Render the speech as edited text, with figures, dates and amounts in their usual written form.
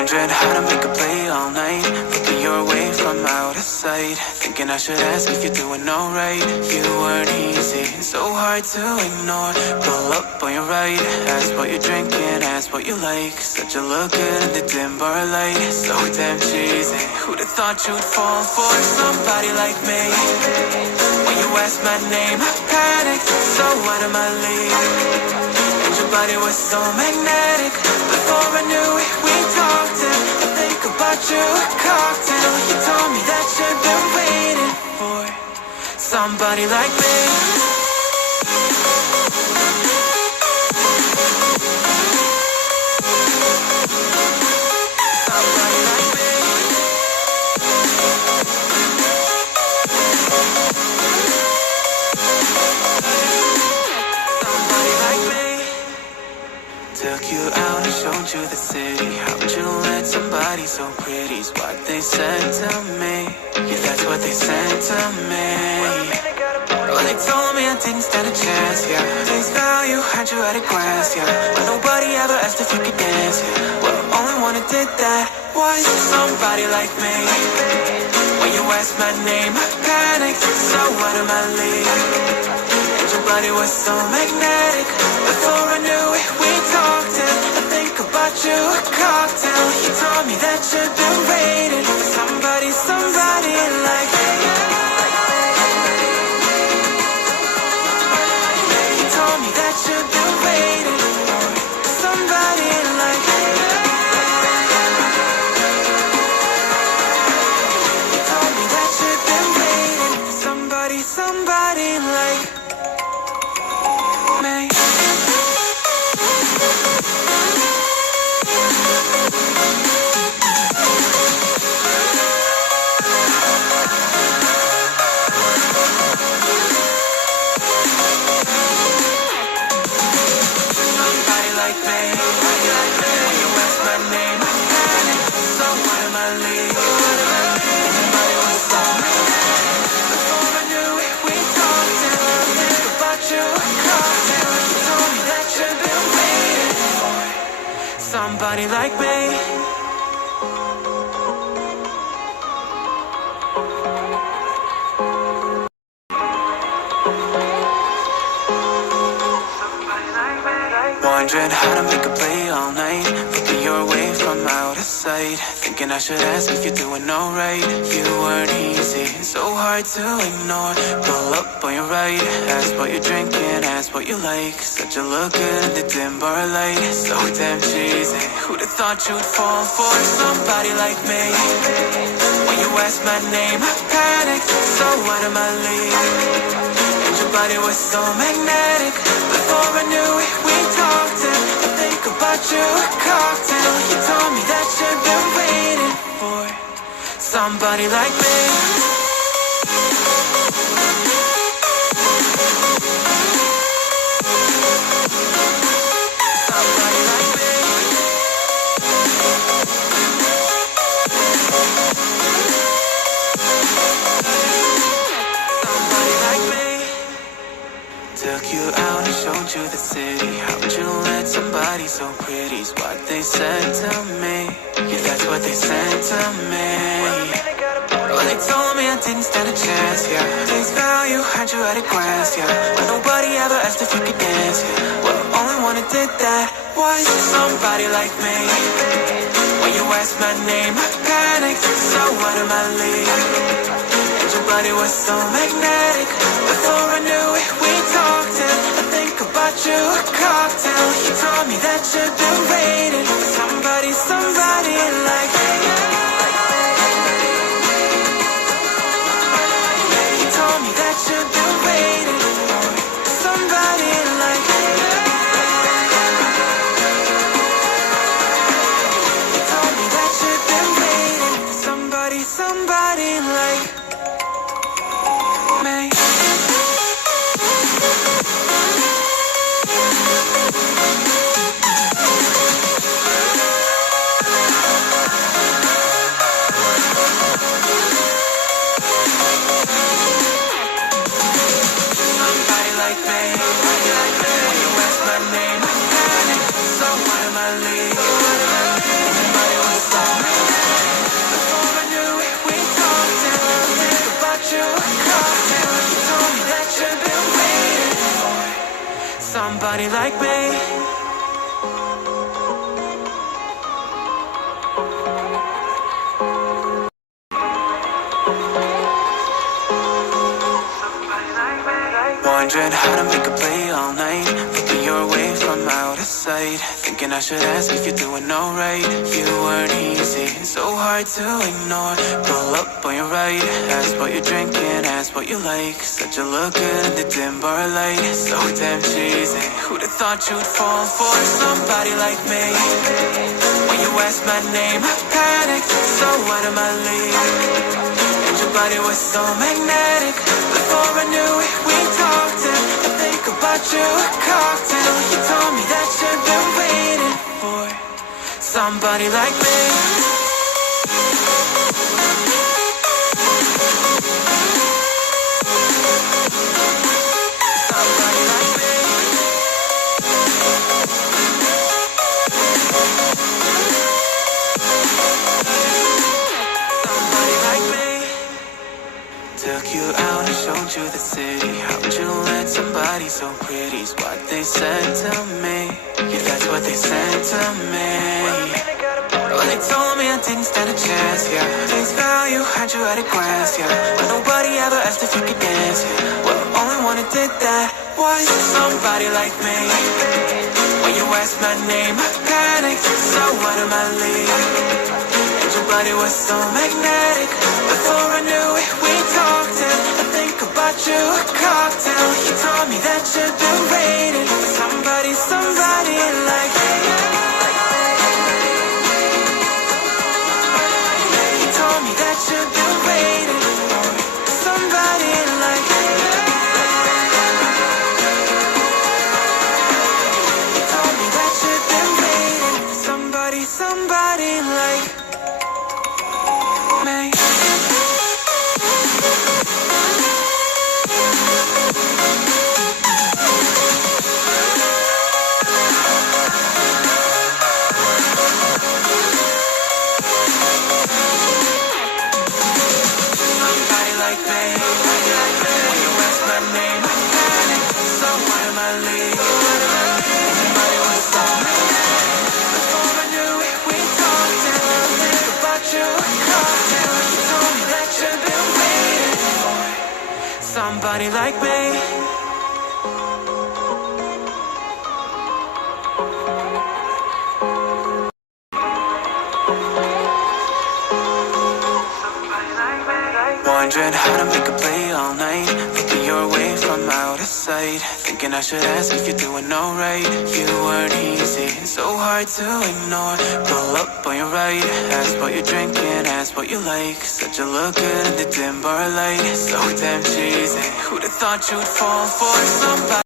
Wondering how to make a play all night, looking your way from out of sight. Thinking I should ask if you're doing alright. You weren't easy, so hard to ignore. Pull up on your right, ask what you're drinking, ask what you like. Said you look good in the dim bar light, so damn cheesy. Who'd have thought you'd fall for somebody like me? When you asked my name, I panicked, so out of my league. And your body was so magnetic. Before I knew it, we talked and I think about you, a cocktail. You told me that you've been waiting for somebody like me. Took you out and showed you the city. How'd you let somebody so pretty's what they said to me? Yeah, that's what they said to me. Well, they told me I didn't stand a chance, yeah. Face value, had you at a glance, yeah. But nobody ever asked if you could dance, yeah. Well, only one who did that was somebody like me. When you asked my name, I panicked, so out of my league. And your body was so magnetic. Before I knew it, we talked and I think about you, a cocktail. You told me that you've been waiting for somebody, somebody like me. You told me that you've been waiting for somebody like me. You told me that you've been waiting for somebody, somebody like me. Somebody like me. Wondering how to make a play all night, looking your way from out of sight. Thinking I should ask if you're doing alright. You weren't easy, so hard to ignore. Pull up on your right, ask what you're drinking, ask what you like. Said you look good in the dim bar light, so damn cheesy. Who'd have thought you'd fall for somebody like me? When you asked my name, I panicked, so out of my league. And your body was so magnetic. Before I knew it, we talked and I think about you, a cocktail. You told me that you've been waiting for somebody like me. Took you out and showed you the city. How'd you let somebody so pretty's what they said to me? Yeah, that's what they said to me. Well, they told me I didn't stand a chance, yeah. Face value, had you at a glance, yeah. But nobody ever asked if you could dance, yeah. Well, only one who did that was somebody like me. When you asked my name, I panicked, so out of my league. And your body was so magnetic. Before I knew it, we talked and I think about you, a cocktail. You told me that you've been waiting for somebody, somebody like me. You told me that you've been waiting for somebody like me. You told me that you've been waiting for somebody, somebody like me. somebody like me. Wondering how to make a play all night, looking your way from out of sight. Thinking I should ask if you're doing alright. You weren't easy, so hard to ignore. Pull up on your right, ask what you're drinking, ask what you like. Said you look good in the dim bar light, so damn cheesy. Who'd have thought you'd fall for somebody like me? When you asked my name, I panicked, so out of my league. And your body was so magnetic. Before I knew it, we talked and I think about you, a cocktail. You told me that you've been waiting for somebody like me. Somebody like me. Somebody like me. Took you out and showed you the city. How'd you let somebody so pretty's what they said to me? Yeah, that's what they said to me. Well, they told me I didn't stand a chance, yeah. Face value, had you at a glance, yeah. But nobody ever asked if you could dance, yeah. Well, only one who did that was somebody like me. When you asked my name, I panicked, so out of my league. And your body was so magnetic. Before I knew it, we talked and I think about you, a cocktail. You told me that you've been waiting for somebody, somebody like me. You told me that you've been waiting for somebody like me. You told me that you've been waiting for somebody, somebody like me. Somebody like me. When you ask my name, I panic, so out of my league. Somebody was so magnetic. Before I knew it, we talked and I think about you, a cocktail. You told me that you've been waiting for somebody like me. Wondering how to make a play all night, looking your way from out of sight. Thinking I should ask if you're doing alright. You weren't easy, so hard to ignore. Pull up on your right, ask what you're drinking, ask what you like. Said you look good in the dim bar light, so damn cheesy. Who'd have thought you'd fall for somebody